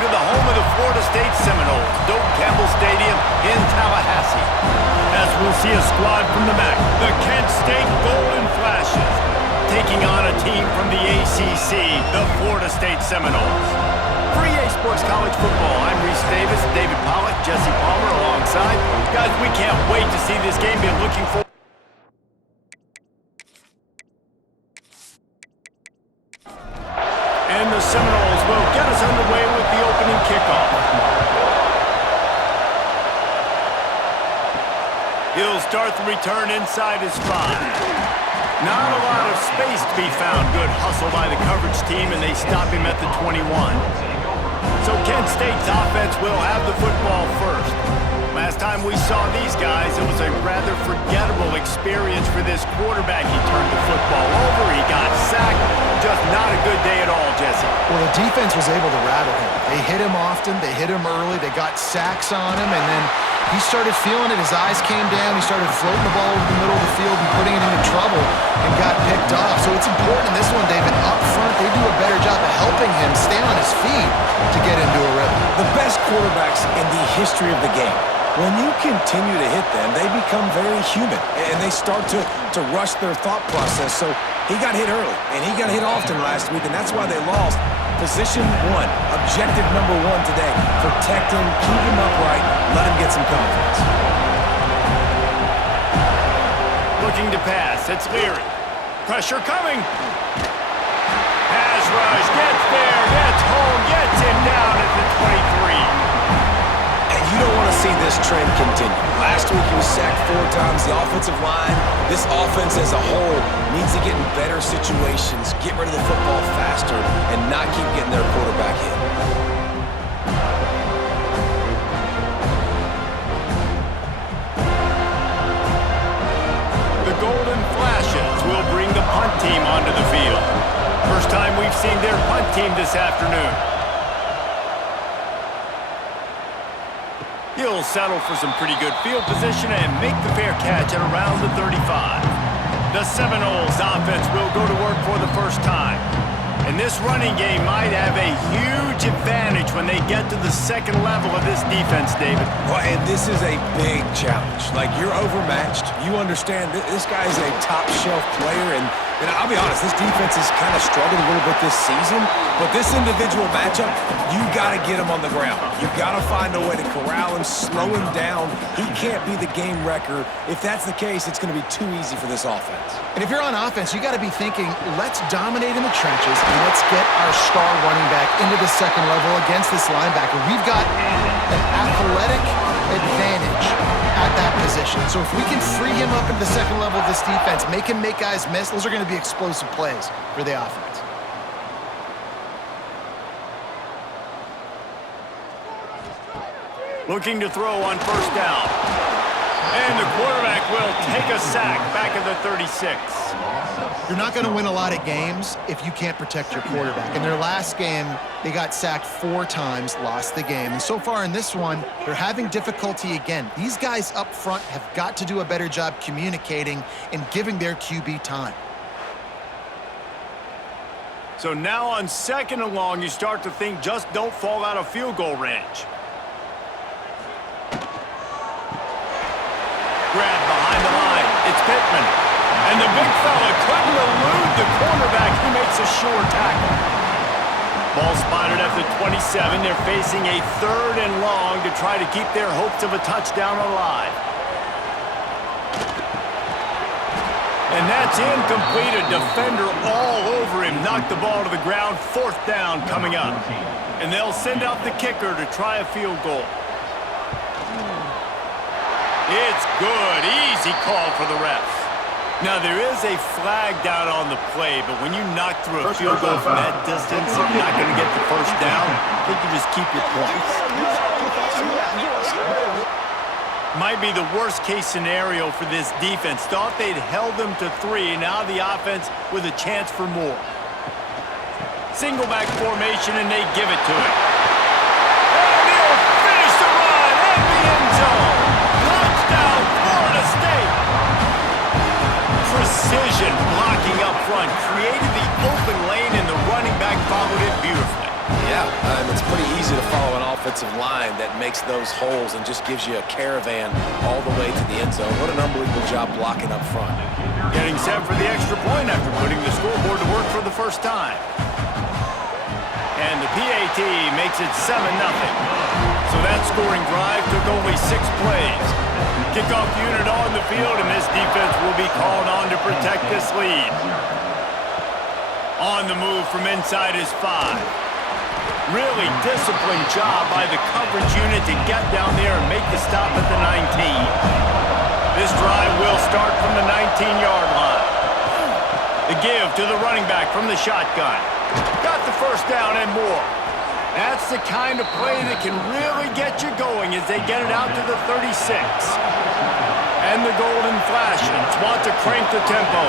to the home of the Florida State Seminoles, Doak Campbell Stadium in Tallahassee. As we'll see a squad from the MAC, the Kent State Golden Flashes, taking on a team from the ACC, the Florida State Seminoles. For EA Sports College Football, I'm Reese Davis, David Pollack, Jesse Palmer alongside. Guys, we can't wait to see this game. Been looking for. And the Seminoles will get us underway with the opening kickoff. He'll start the return inside his 5. Not a lot of space to be found. Good hustle by the coverage team, and they stop him at the 21. So Kent State's offense will have the football first. Last time we saw these guys, it was a rather forgettable experience for this quarterback. He turned the football over, he got sacked. Just not a good day at all, Jesse. Well, the defense was able to rattle him. They hit him often, they hit him early, they got sacks on him, and then he started feeling it. His eyes came down, he started floating the ball over the middle of the field and putting it into trouble and got picked off. So it's important in this one, David, up front, they do a better job of helping him stay on his feet to get into a rhythm. The best quarterbacks in the history of the game, when you continue to hit them, they become very human, and they start to rush their thought process. So he got hit early, and he got hit often last week, and that's why they lost. Position 1, objective number 1 today. Protect him, keep him upright, let him get some confidence. Looking to pass, it's Leary. Pressure coming. Pass rush, gets there, gets home, gets him down at the 23. You don't want to see this trend continue. Last week he was sacked 4 times. The offensive line, this offense as a whole, needs to get in better situations, get rid of the football faster, and not keep getting their quarterback hit. The Golden Flashes will bring the punt team onto the field. First time we've seen their punt team this afternoon. He'll settle for some pretty good field position and make the fair catch at around the 35. The Seminoles offense will go to work for the first time. And this running game might have a huge advantage when they get to the second level of this defense, David. Well, and this is a big challenge. Like, you're overmatched. You understand this guy is a top-shelf player, and I'll be honest, this defense has kind of struggled a little bit this season, but this individual matchup, you got to get him on the ground. You got to find a way to corral him, slow him down. He can't be the game wrecker. If that's the case, it's going to be too easy for this offense. And if you're on offense, you got to be thinking, let's dominate in the trenches and let's get our star running back into the second level against this linebacker. We've got an athletic advantage at that position. So if we can free him up into the second level of this defense, make him make guys miss, those are going to be explosive plays for the offense. Looking to throw on first down. And the quarterback will take a sack back at the 36. You're not going to win a lot of games if you can't protect your quarterback. In their last game, they got sacked 4 times, lost the game. And so far in this one, they're having difficulty again. These guys up front have got to do a better job communicating and giving their QB time. So now on 2nd and long, you start to think just don't fall out of field goal range. Grab behind the line. It's Pittman. And the big fella couldn't elude the cornerback. He makes a sure tackle. Ball spotted at the 27. They're facing a 3rd and long to try to keep their hopes of a touchdown alive. And that's incomplete. A defender all over him. Knocked the ball to the ground. 4th down coming up. And they'll send out the kicker to try a field goal. It's good. Easy call for the refs. Now, there is a flag down on the play, but when you knock through a field goal from that distance, you're not going to get the first down. I think you just keep your points. Might be the worst-case scenario for this defense. Thought they'd held them to 3. Now the offense with a chance for more. Single back formation, and they give it to him. And he'll finish the run in the end zone. Touchdown, Florida State. Precision blocking up front created the open lane, and the running back followed it beautifully. Yeah, it's pretty easy easy to follow an offensive line that makes those holes and just gives you a caravan all the way to the end zone. What an unbelievable job blocking up front. Getting set for the extra point after putting the scoreboard to work for the first time. And the PAT makes it 7-0. So that scoring drive took only 6 plays. Kickoff unit on the field, and this defense will be called on to protect this lead. On the move from inside his 5. Really disciplined job by the coverage unit to get down there and make the stop at the 19. This drive will start from the 19-yard line. The give to the running back from the shotgun. Got the first down and more. That's the kind of play that can really get you going as they get it out to the 36. And the Golden Flashes want to crank the tempo.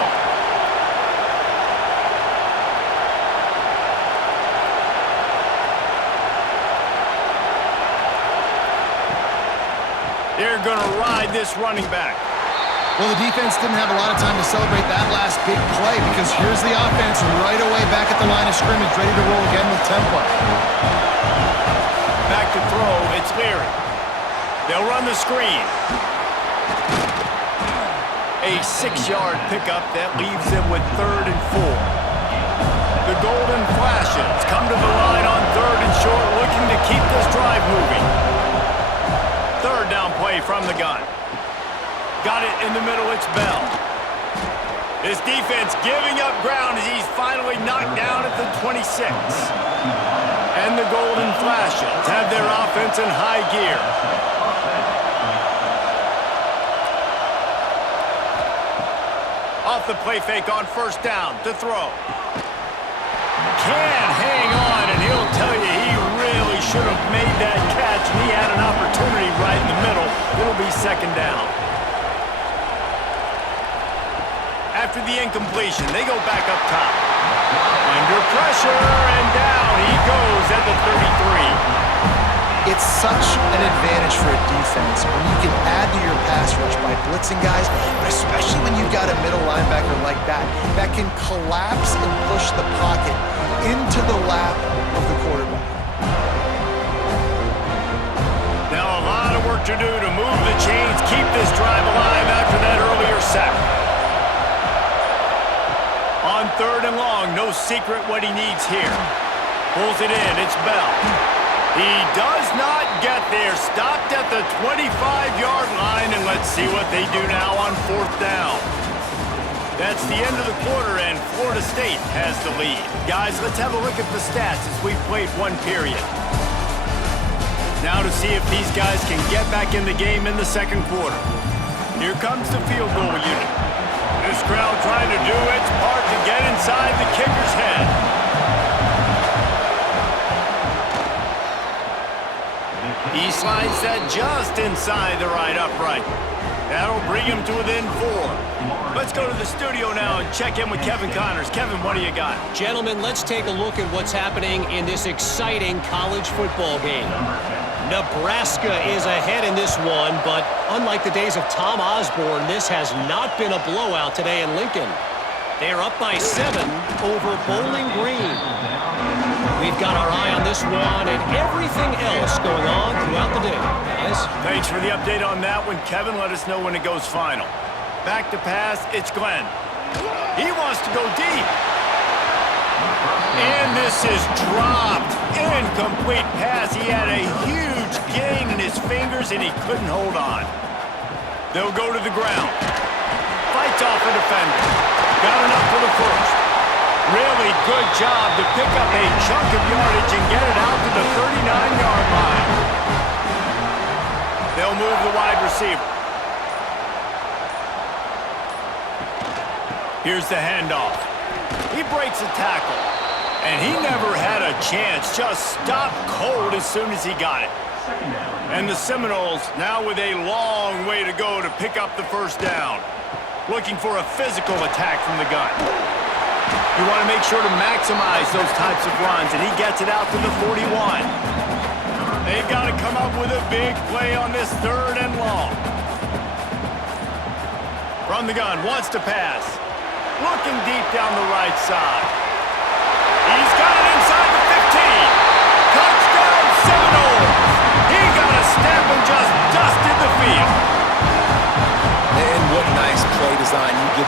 They're going to ride this running back. Well, the defense didn't have a lot of time to celebrate that last big play because here's the offense right away back at the line of scrimmage, ready to roll again with tempo. Back to throw, it's Leary. They'll run the screen. A 6-yard pickup that leaves them with 3rd and 4. The Golden Flashes come to the line on 3rd and short, looking to keep this drive moving. 3rd down play from the gun. Got it in the middle, it's Bell. This defense giving up ground as he's finally knocked down at the 26. And the Golden Flashes have their offense in high gear. Off the play fake on 1st down to throw. Can't hang on, and he'll tell you he really should have made that catch, and he had an opportunity right in the middle. It'll be 2nd down. After the incompletion, they go back up top. Under pressure, and down he goes at the 33. It's such an advantage for a defense when you can add to your pass rush by blitzing guys, but especially when you've got a middle linebacker like that can collapse and push the pocket into the lap of the quarterback. Now a lot of work to do to move the chains, keep this drive alive after that earlier sack. On 3rd and long, no secret what he needs here. Pulls it in, it's Bell. He does not get there. Stopped at the 25-yard line, and let's see what they do now on 4th down. That's the end of the quarter, and Florida State has the lead. Guys, let's have a look at the stats as we've played 1 period. Now to see if these guys can get back in the game in the 2nd quarter. Here comes the field goal unit. This crowd trying to do its part to get inside the kicker's head. He slides that just inside the right upright. That'll bring him to within 4. Let's go to the studio now and check in with Kevin Connors. Kevin, what do you got? Gentlemen, let's take a look at what's happening in this exciting college football game. Nebraska is ahead in this one, but unlike the days of Tom Osborne, this has not been a blowout today in Lincoln. They're up by 7 over Bowling Green. We've got our eye on this one and everything else going on throughout the day, guys. Thanks for the update on that one, Kevin. Let us know when it goes final. Back to pass, it's Glenn. He wants to go deep. And this is dropped. Incomplete pass. He had a huge gain in his fingers, and he couldn't hold on. They'll go to the ground. Fights off a defender. Got enough for the first. Really good job to pick up a chunk of yardage and get it out to the 39-yard line. They'll move the wide receiver. Here's the handoff. He breaks a tackle, and he never had a chance. Just stopped cold as soon as he got it. And the Seminoles now with a long way to go to pick up the first down. Looking for a physical attack from the gun. You want to make sure to maximize those types of runs, and he gets it out to the 41. They've got to come up with a big play on this 3rd and long. From the gun, wants to pass. Looking deep down the right side. He's got it inside the 15. Touchdown,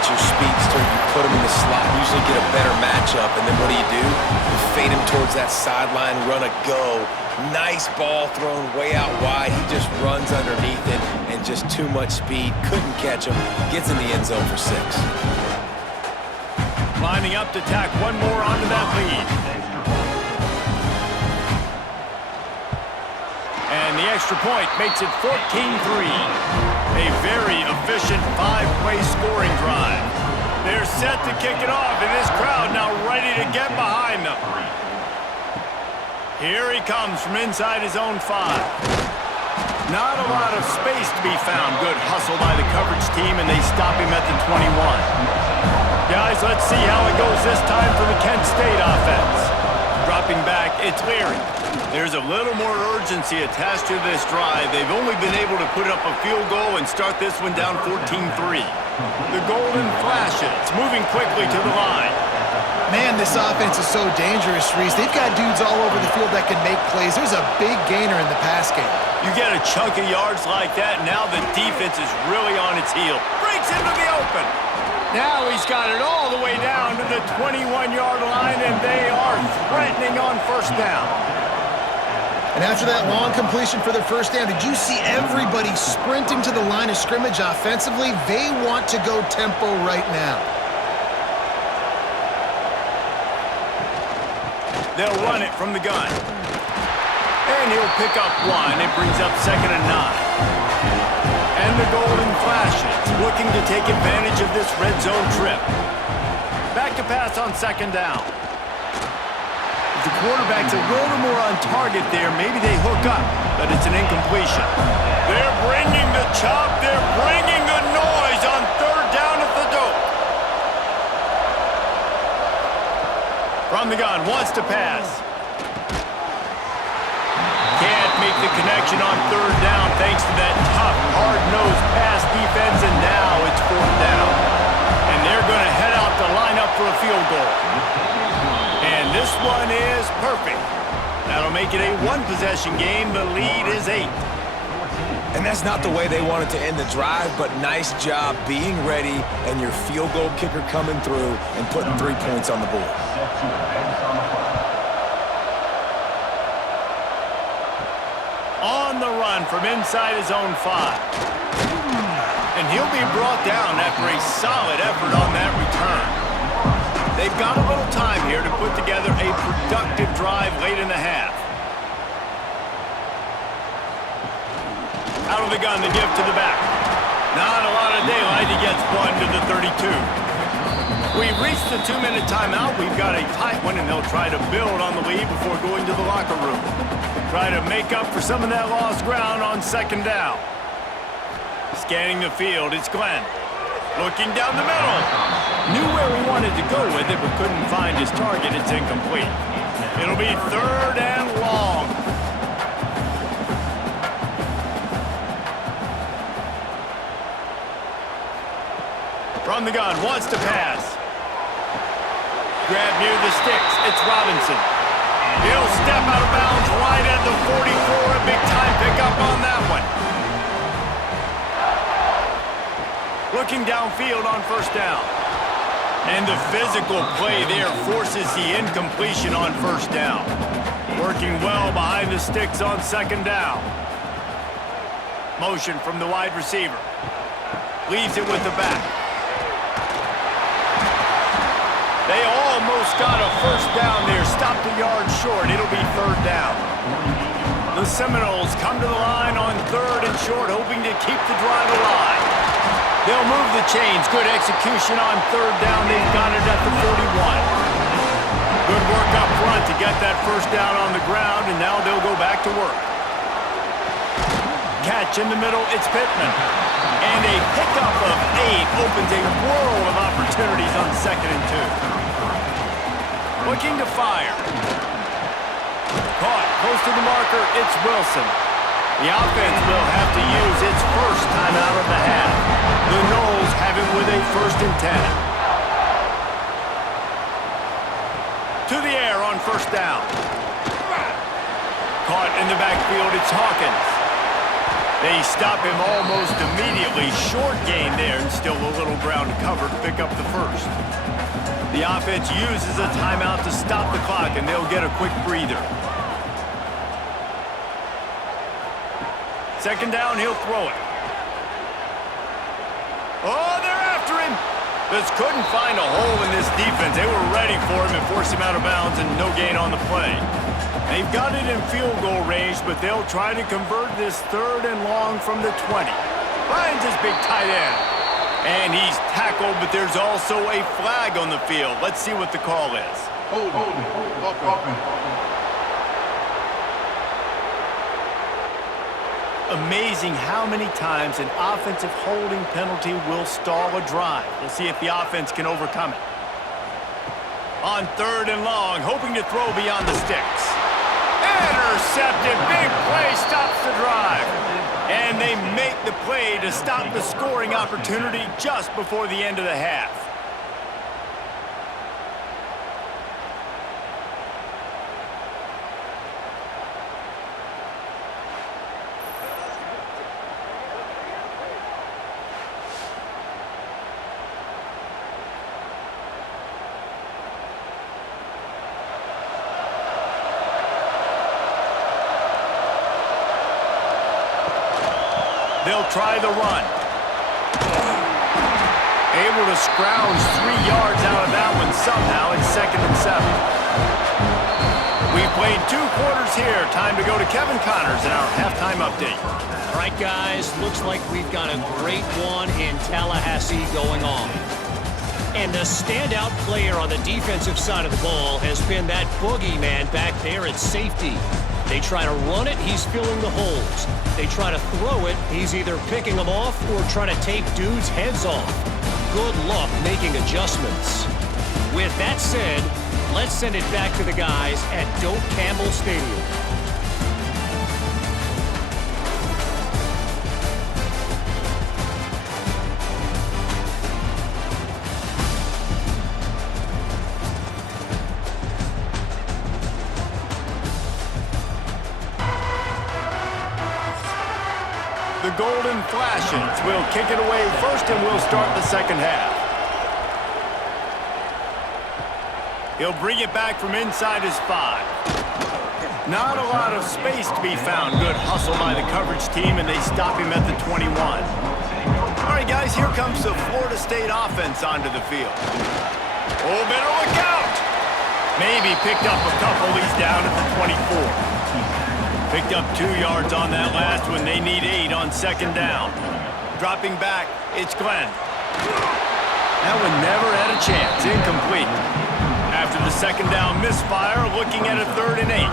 got your speedster, you put him in the slot, usually get a better matchup, and then what do? You fade him towards that sideline, run a go. Nice ball thrown way out wide. He just runs underneath it, and just too much speed. Couldn't catch him. Gets in the end zone for 6. Lining up to tack one more onto that lead. And the extra point makes it 14-3. A very efficient 5-play scoring drive. They're set to kick it off, and this crowd now ready to get behind them. Here he comes from inside his own 5. Not a lot of space to be found. Good hustle by the coverage team, and they stop him at the 21. Guys, let's see how it goes this time for the Kent State offense. Dropping back, it's Leary. There's a little more urgency attached to this drive. They've only been able to put up a field goal and start this one down 14-3. The golden flashes, moving quickly to the line. Man, this offense is so dangerous, Reese. They've got dudes all over the field that can make plays. There's a big gainer in the pass game. You get a chunk of yards like that, now the defense is really on its heel. Breaks into the open. Now he's got it all the way down to the 21-yard line, and they are threatening on first down. And after that long completion for the first down, did you see everybody sprinting to the line of scrimmage offensively? They want to go tempo right now. They'll run it from the gun. And he'll pick up 1. It brings up 2nd and 9. And the golden flashes, looking to take advantage of this red zone trip. Back to pass on 2nd down. If the quarterback's a little more on target there, maybe they hook up, but it's an incompletion. They're bringing the chop. They're bringing the noise on 3rd down at the dope. From the gun, wants to pass. Can't make the connection on 3rd down thanks to that tough, hard-nosed pass defense, and now it's 4th down. And they're going to head out to line up for a field goal. And this one is perfect. That'll make it a 1-possession game. The lead is 8. And that's not the way they wanted to end the drive, but nice job being ready and your field goal kicker coming through and putting 3 points on the board. On the run from inside his own 5. And he'll be brought down after a solid effort on that return. They've got a little time here to put together a productive drive late in the half. Out of the gun, the give to the back. Not a lot of daylight. He gets 1 to the 32. We've reached the 2-minute timeout. We've got a tight one, and they'll try to build on the lead before going to the locker room. Try to make up for some of that lost ground on 2nd down. Scanning the field, it's Glenn. Looking down the middle. Knew where he wanted to go with it, but couldn't find his target. It's incomplete. It'll be 3rd and long. From the gun, wants to pass. Grab near the sticks. It's Robinson. He'll step out of bounds right at the 44. A big-time pickup on that one. Looking downfield on 1st down. And the physical play there forces the incompletion on 1st down. Working well behind the sticks on 2nd down. Motion from the wide receiver. Leaves it with the back. They almost got a 1st down there. Stopped a yard short. It'll be 3rd down. The Seminoles come to the line on 3rd and short, hoping to keep the drive alive. They'll move the chains. Good execution on 3rd down. They've got it at the 41. Good work up front to get that 1st down on the ground, and now they'll go back to work. Catch in the middle. It's Pittman. And a pickup of 8 opens a world of opportunities on 2nd and 2. Looking to fire. Caught close to the marker. It's Wilson. The offense will have to use its first time out of the half. The Noles have it with a 1st and 10. To the air on 1st down. Caught in the backfield. It's Hawkins. They stop him almost immediately. Short gain there, and still a little ground to cover to pick up the first. The offense uses a timeout to stop the clock, and they'll get a quick breather. Second down, he'll throw it. Oh, they're after him. Just couldn't find a hole in this defense. They were ready for him and forced him out of bounds, and no gain on the play. They've got it in field goal range, but they'll try to convert this 3rd and long from the 20. Finds his big tight end. And he's tackled, but there's also a flag on the field. Let's see what the call is. Amazing how many times an offensive holding penalty will stall a drive. We'll see if the offense can overcome it. On 3rd and long, hoping to throw beyond the sticks. Intercepted. Big play stops the drive. And they make the play to stop the scoring opportunity just before the end of the half. They'll try the run. Able to scrounge 3 yards out of that one somehow. It's 2nd and 7. We've played 2 quarters here. Time to go to Kevin Connors in our halftime update. All right, guys, looks like we've got a great one in Tallahassee going on. And the standout player on the defensive side of the ball has been that boogeyman back there at safety. They try to run it, he's filling the holes. They try to throw it, he's either picking them off or trying to take dudes' heads off. Good luck making adjustments. With that said, let's send it back to the guys at Doak Campbell Stadium. The Golden Flashes will kick it away first, and we'll start the second half. He'll bring it back from inside his 5. Not a lot of space to be found. Good hustle by the coverage team, and they stop him at the 21. All right, guys, here comes the Florida State offense onto the field. Oh, better look out! Maybe picked up a couple. He's down at the 24. Picked up 2 yards on that last one. They need 8 on 2nd down. Dropping back, it's Glenn. That one never had a chance. Incomplete. After the 2nd down misfire, looking at a 3rd and 8.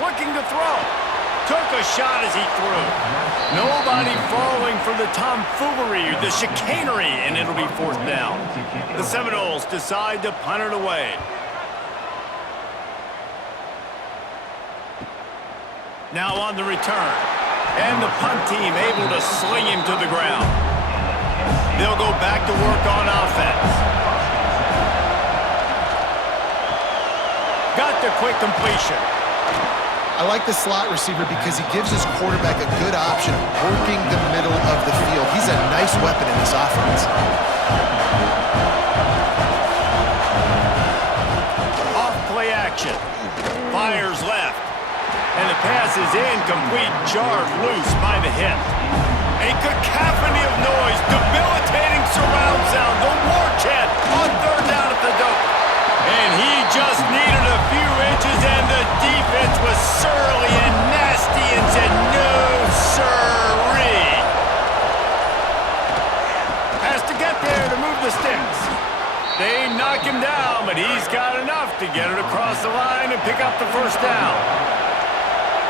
Looking to throw. Took a shot as he threw. Nobody falling for the tomfoolery or the chicanery, and it'll be 4th down. The Seminoles decide to punt it away. Now on the return. And the punt team able to sling him to the ground. They'll go back to work on offense. Got the quick completion. I like the slot receiver because he gives his quarterback a good option working the middle of the field. He's a nice weapon in this offense. Off play action. Fires left. And the pass is incomplete, jarred loose by the hip. A cacophony of noise, debilitating surround sound, the war chant on 3rd down at the Doak. And he just needed a few inches, and the defense was surly and nasty and said, no, sirree. Has to get there to move the sticks. They knock him down, but he's got enough to get it across the line and pick up the 1st down.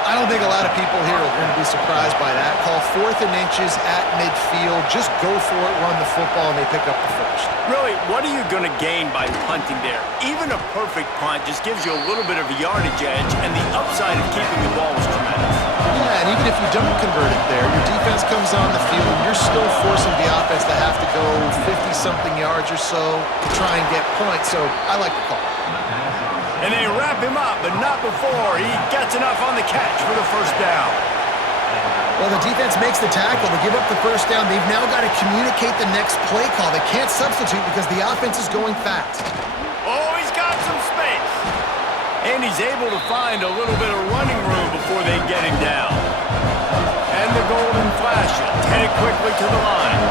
I don't think a lot of people here are going to be surprised by that. Call 4th and inches at midfield. Just go for it, run the football, and they pick up the 1st. Really, what are you going to gain by punting there? Even a perfect punt just gives you a little bit of a yardage edge, and the upside of keeping the ball is tremendous. Yeah, and even if you don't convert it there, your defense comes on the field, and you're still forcing the offense to have to go 50-something yards or so to try and get points. So I like the call. And they wrap him up, but not before he gets enough on the catch for the first down. Well, the defense makes the tackle. They give up the first down. They've now got to communicate the next play call. They can't substitute because the offense is going fast. Oh, he's got some space. And he's able to find a little bit of running room before they get him down. And the golden flashes, headed quickly to the line.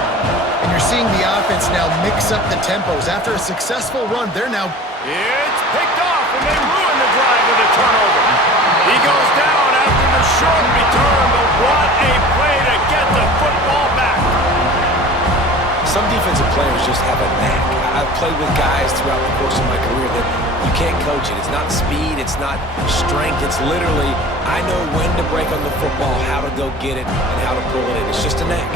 And you're seeing the offense now mix up the tempos. After a successful run, they're now... It's picked off, and they ruin the drive with a turnover. He goes down after the short return, but what a play to get the football back. Some defensive players just have a knack. I've played with guys throughout the course of my career that you can't coach it. It's not speed, it's not strength. It's literally, I know when to break on the football, how to go get it, and how to pull it in. It's just a knack.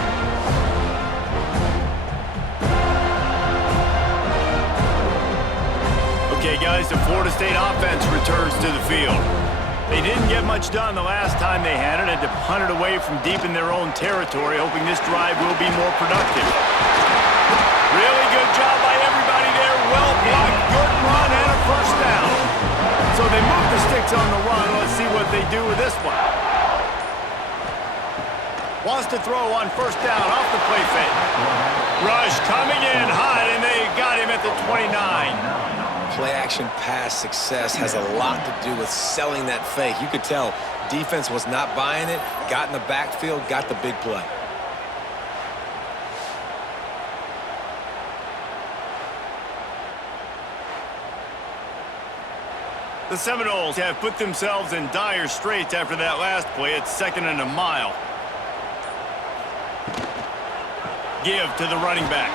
Okay, guys, the Florida State offense returns to the field. They didn't get much done the last time they had it, and to punt it away from deep in their own territory, hoping this drive will be more productive. Really good job by everybody there. Well blocked, good run, and a first down. So they move the sticks on the run. Let's see what they do with this one. Wants to throw on first down off the play fake. Rush coming in hot, and they got him at the 29. Play-action pass success has a lot to do with selling that fake. You could tell defense was not buying it, got in the backfield, got the big play. The Seminoles have put themselves in dire straits after that last play. It's 2nd and a mile. Give to the running back.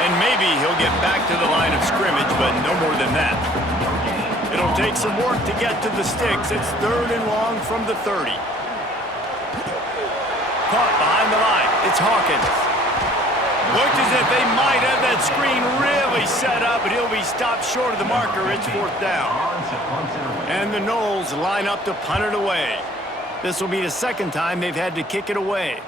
And maybe he'll get back to the line of scrimmage, but no more than that. It'll take some work to get to the sticks. It's 3rd and long from the 30. Caught behind the line. It's Hawkins. Looked as if they might have that screen really set up, but he'll be stopped short of the marker. It's 4th down. And the Noles line up to punt it away. This will be the 2nd time they've had to kick it away.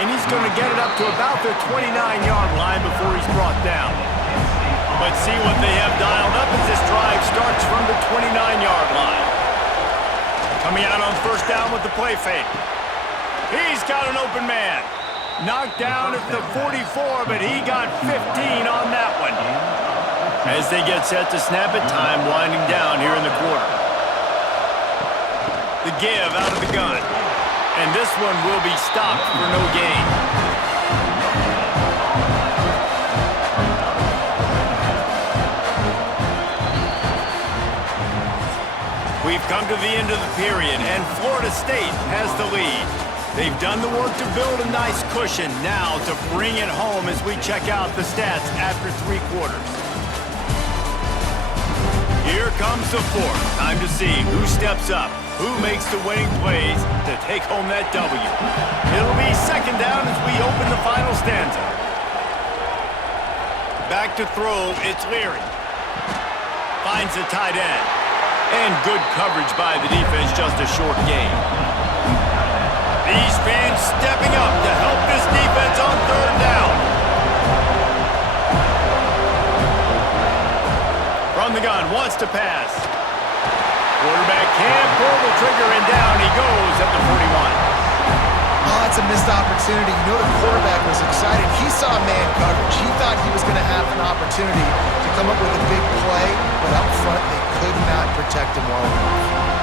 And he's going to get it up to about the 29-yard line before he's brought down. Let's see what they have dialed up as this drive starts from the 29-yard line. Coming out on first down with the play fake. He's got an open man. Knocked down at the 44, but he got 15 on that one. As they get set to snap it, time winding down here in the quarter. The give out of the gun. And this one will be stopped for no gain. We've come to the end of the period, and Florida State has the lead. They've done the work to build a nice cushion. Now to bring it home as we check out the stats after 3 quarters. Here comes the 4th. Time to see who steps up. Who makes the winning plays to take home that W? It'll be 2nd down as we open the final stanza. Back to throw, it's Leary. Finds the tight end. And good coverage by the defense, just a short gain. These fans stepping up to help this defense on 3rd down. From the gun, wants to pass. Quarterback can't pull the trigger, and down he goes at the 41. Oh, that's a missed opportunity. You know the quarterback was excited. He saw man coverage. He thought he was going to have an opportunity to come up with a big play, but up front they could not protect him well enough.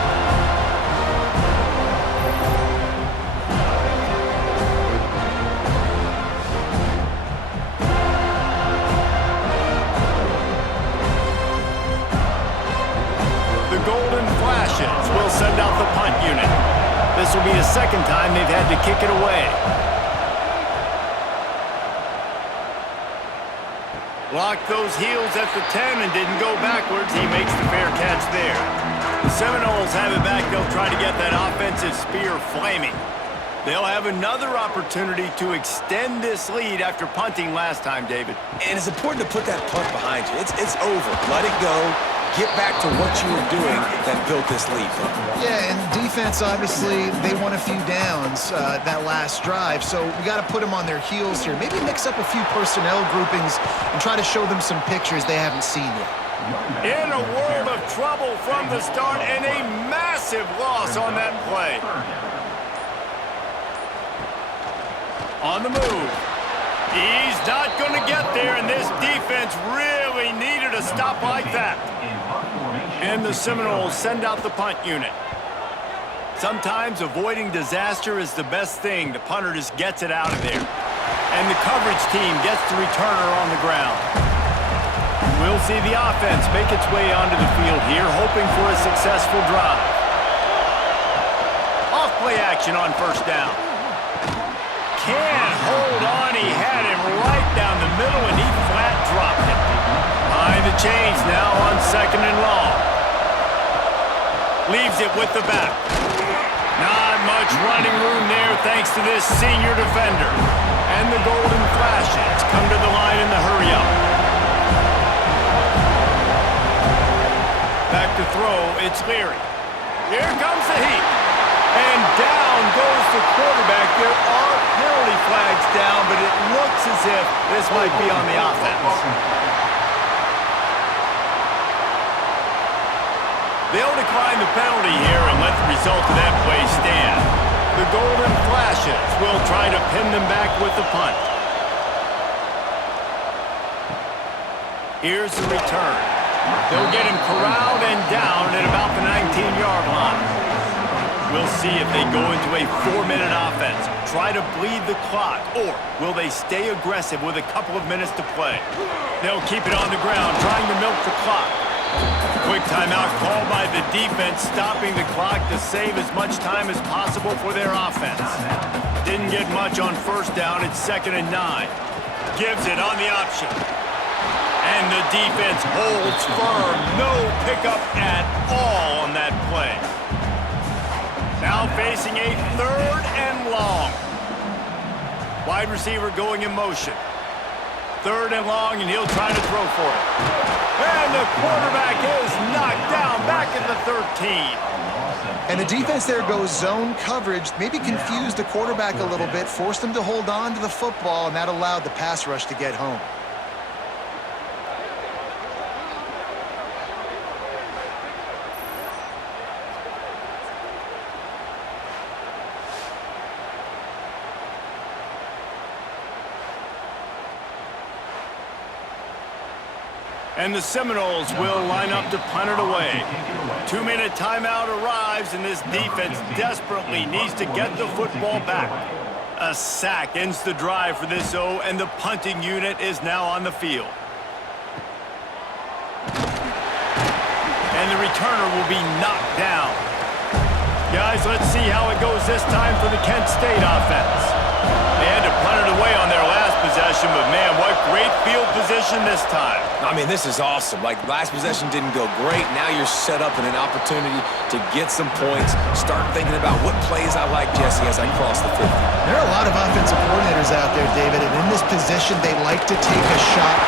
Golden flashes will send out the punt unit. This will be the 2nd time they've had to kick it away. Blocked those heels at the 10 and didn't go backwards. He makes the fair catch there. The Seminoles have it back. They'll try to get that offensive spear flaming. They'll have another opportunity to extend this lead after punting last time, David. And it's important to put that punt behind you. It's over. Let it go. get back to what you were doing that built this lead. Yeah, and defense, obviously, they won a few downs that last drive, so we got to put them on their heels here. Maybe mix up a few personnel groupings and try to show them some pictures they haven't seen yet. In a world of trouble from the start, and a massive loss on that play. On the move. He's not going to get there, and this defense really needed a stop like that. And the Seminoles send out the punt unit. Sometimes avoiding disaster is the best thing. The punter just gets it out of there. And the coverage team gets the returner on the ground. We'll see the offense make its way onto the field here, hoping for a successful drive. Off-play action on first down. Can't hold on. He had him right down the middle, and he flat dropped it. Behind the chains now on second and long. Leaves it with the back. Not much running room there thanks to this senior defender. And the Golden Flashes come to the line in the hurry-up. Back to throw, it's Leary. Here comes the heat. And down goes the quarterback. There are penalty flags down, but it looks as if this might be on the offense. They'll decline the penalty here and let the result of that play stand. The Golden Flashes will try to pin them back with the punt. Here's the return. They'll get him corralled and down at about the 19-yard line. We'll see if they go into a 4-minute offense, try to bleed the clock, or will they stay aggressive with a couple of minutes to play? They'll keep it on the ground, trying to milk the clock. Quick timeout called by the defense, stopping the clock to save as much time as possible for their offense. Didn't get much on first down. It's 2nd and 9. Gives it on the option. And the defense holds firm. No pickup at all on that play. Now facing a 3rd and long. Wide receiver going in motion. 3rd and long, and he'll try to throw for it. And the quarterback is knocked down back at the 13. And the defense there goes zone coverage, maybe confused the quarterback a little bit, forced him to hold on to the football, and that allowed the pass rush to get home. And the Seminoles will line up to punt it away. 2-minute timeout arrives, and this defense desperately needs to get the football back. A sack ends the drive for this O, and the punting unit is now on the field. And the returner will be knocked down. Guys, let's see how it goes this time for the Kent State offense. They had to punt it away on their last possession, but man, what great field position this time. I mean, this is awesome. Like, last possession didn't go great. Now you're set up in an opportunity to get some points. Start thinking about what plays I like, Jesse, as I cross the 50. There are a lot of offensive coordinators out there, David, and in this position, they like to take a shot.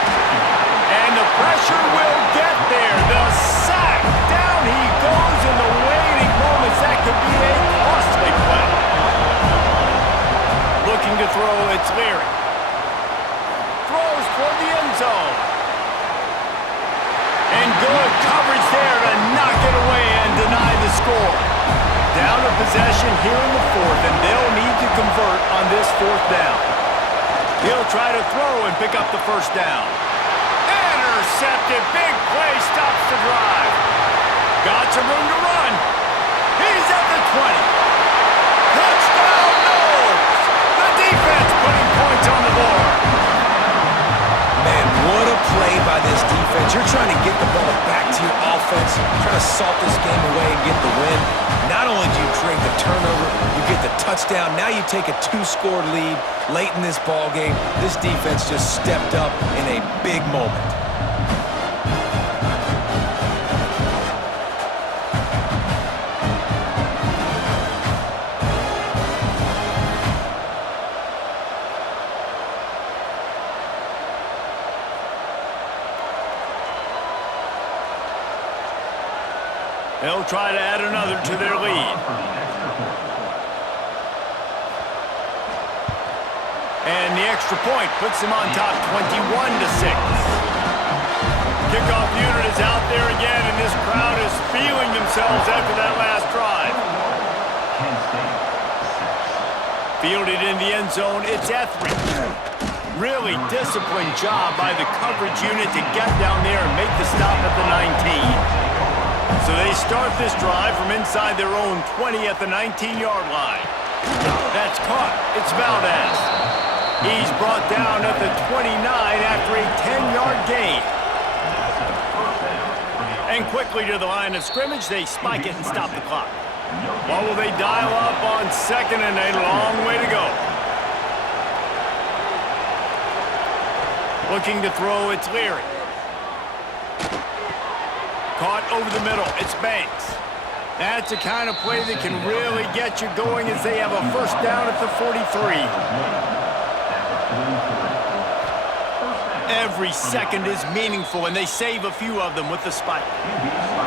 And the pressure will get there. The sack. Down he goes in the waiting moments. That could be a costly play. Looking to throw, it's Leary. Throws toward the end zone. And good coverage there to knock it away and deny the score. Down to possession here in the 4th, and they'll need to convert on this 4th down. He'll try to throw and pick up the 1st down. Intercepted. Big play stops the drive. Got some room to run. He's at the 20. Touchdown, Noles. The defense putting points on the board. Man, what a play by this defense. You're trying to get the ball back to your offense, trying to salt this game away and get the win. Not only do you create the turnover, you get the touchdown. Now you take a 2-score lead late in this ball game. This defense just stepped up in a big moment. They'll try to add another to their lead. And the extra point puts them on top 21-6. Kickoff unit is out there again, and this crowd is feeling themselves after that last drive. Fielded in the end zone, it's Etheridge. Really disciplined job by the coverage unit to get down there and make the stop at the 19. So they start this drive from inside their own 20 at the 19-yard line. That's caught. It's Valdez. He's brought down at the 29 after a 10-yard gain. And quickly to the line of scrimmage, they spike it and stop the clock. What will they dial up on second and a long way to go? Looking to throw, it's Leary. Caught over the middle, it's Banks. That's the kind of play that can really get you going as they have a first down at the 43. Every second is meaningful, and they save a few of them with the spike.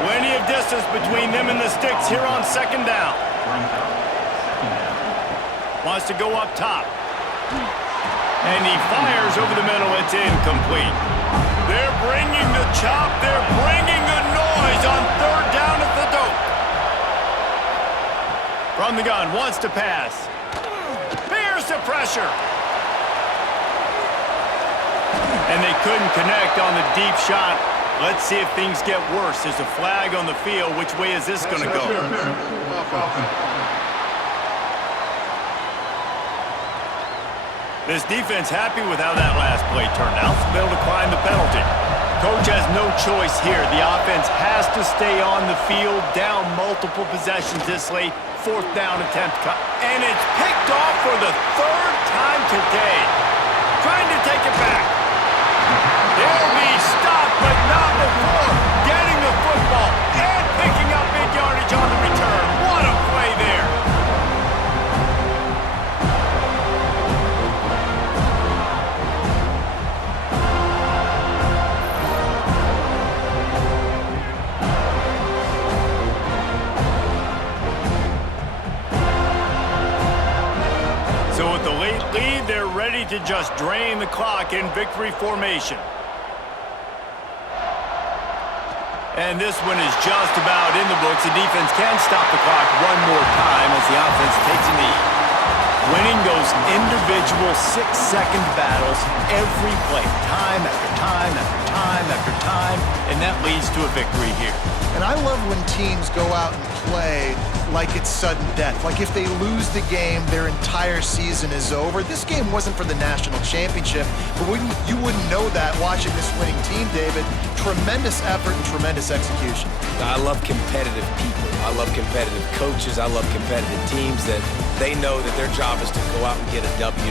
Plenty of distance between them and the sticks here on second down. Wants to go up top. And he fires over the middle. It's incomplete. They're bringing the chop. They're bringing the noise on third down at the dope. From the gun, wants to pass. Bears the pressure. And they couldn't connect on the deep shot. Let's see if things get worse. There's a flag on the field. Which way is this going to go? This defense happy with how that last play turned out, so they'll decline the penalty. Coach has no choice here. The offense has to stay on the field, down multiple possessions this late. Fourth down attempt. And it's picked off for the third time today. Trying to take it back. They'll be stopped, but not before getting the football and picking up big yardage on the return. What a play there. So with the late lead, they're ready to just drain the clock in victory formation. And this one is just about in the books. The defense can stop the clock one more time as the offense takes a knee. Winning those individual 6-second battles every play, time after time after time after time, and that leads to a victory here. And I love when teams go out and play like it's sudden death. Like if they lose the game, their entire season is over. This game wasn't for the national championship, but you wouldn't know that watching this winning team, David. Tremendous effort and tremendous execution. I love competitive people. I love competitive coaches. I love competitive teams that they know that their job is to go out and get a W.